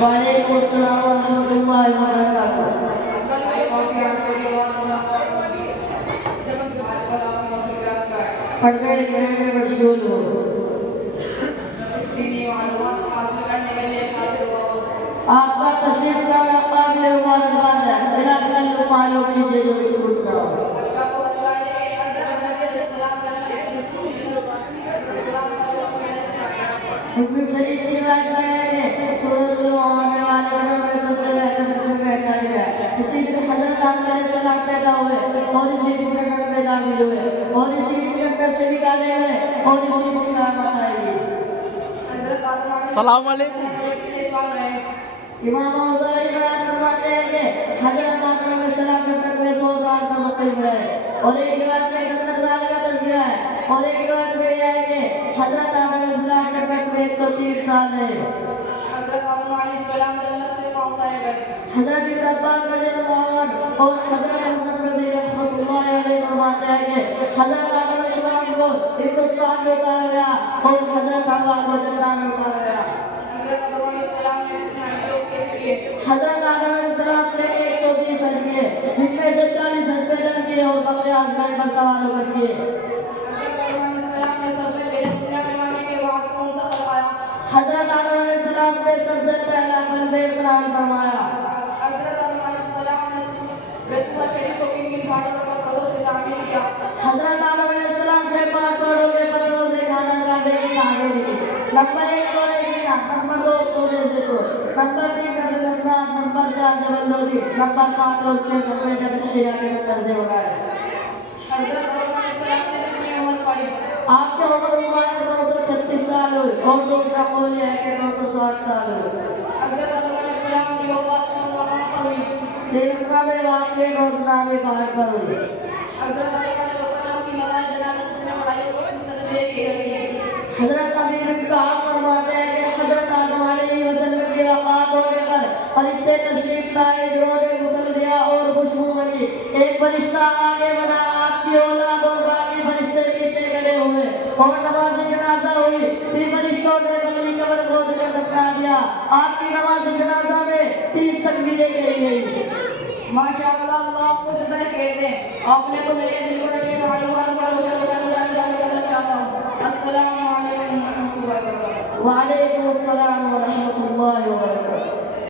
وعلیکم السلام ورحمۃ اللہ وبرکاتہ۔ پڑھ گئے لکھنے میں مشغول ہو۔ آپ کا تشریف کا قابل مبارکباد ہے۔ بلا کل معلوم کیجیے جو بھی پوچھنا ہو۔ حکم شریف کی روایت میں ہے کہ سورۃ المعون والے دنوں میں سب سے بہتر بہتر ہے۔ اسی دن حضرت آدم علیہ السلام پیدا ہوئے اور اسی دن کے اندر میں داخل ہوئے اور اسی دن کے اندر سے نکالے گئے اور اسی دن قیامت آئے گی۔ السلام علیکم۔ امام اوزاعی بیان فرماتے ہیں کہ حضرت آدم علیہ السلام جب تک میں 100 سال کا مقیم رہے، اور ایک روایت میں 70 سال کا تذکرہ ہے، اور ایک روایت میں یہ ہے کہ حضرت آدم علیہ السلام جب تک میں 130 سال رہے۔ حضرت آدم علیہ السلام جنت سے پہنچائے گئے۔ حضرت ابن عباس رضی اللہ عنہ اور حضرت حسن رضی رحمۃ اللہ علیہ فرماتے ہیں کہ حضرت آدم علیہ السلام کو ہندوستان میں اتارا گیا اور حضرت حوا کو جنت میں اتارا گیا۔ حضرت آدم علیہ السلام نے 120 حج کیے، جن میں سے 40 حج پیدل کیے اور بقیہ آسمان پر سوار ہو کر کیے۔ حضرت آدم علیہ السلام نے سب سے پہلا عمل بیت قرار فرمایا۔ حضرت آدم علیہ السلام نے بیت اللہ شریف کو کن پہاڑوں پر پتھروں سے تعمیر کیا؟ حضرت آدم علیہ السلام کے 5 پہاڑوں کے پتھروں سے خانہ کعبہ کی تعمیر کی۔ نمبر 1 سورہ سینا، نمبر 2 سورہ زخرف، نمبر 3 جبل رحمت، نمبر 4 جبل لوزی، نمبر 5 روز کے نمبر جب سفیرہ کے مندر سے بغیر۔ حضرت آدم علیہ السلام نے کتنی عمر پائی؟ آپ کے عمر مبارک 936 سال ہوئی اور دوسرا قول یہ ہے کہ 960 سال ہوئی۔ حضرت آدم علیہ السلام کی وفات کس مقام پر ہوئی؟ سری لنکا میں واقع گوزناوی پہاڑ پر ہوئی۔ حضرت آدم علیہ السلام کی مدائن جنازہ جس نے پڑھائی کو کن تدبیر کی گئی ہے؟ حضرت نبی کہا فرماتے ہیں کہ حضرت آدم علیہ وسلم کی وفات ہونے پر فرشتے تشریف لائے، جنہوں نے غسل دیا اور خوشبو ملی۔ ایک فرشتہ آگے بڑھا، آپ کی اولاد اور باقی فرشتے پیچھے کھڑے ہوئے اور نماز جنازہ ہوئی۔ پھر فرشتوں نے بغلی قبر کھود کر دفنا دیا۔ آپ کی نماز جنازہ میں 30 تکبیریں کہی گئی۔ ماشاءاللہ، اللہ آپ کو جزائے خیر دے۔ آپ نے تو میرے دل کو رکھے معلومات کا روشن کرنا چاہتا ہوں۔ السلام علیکم ورحمۃ اللہ وبرکاتہ۔ وعلیکم السلام ورحمۃ اللہ وبرکاتہ۔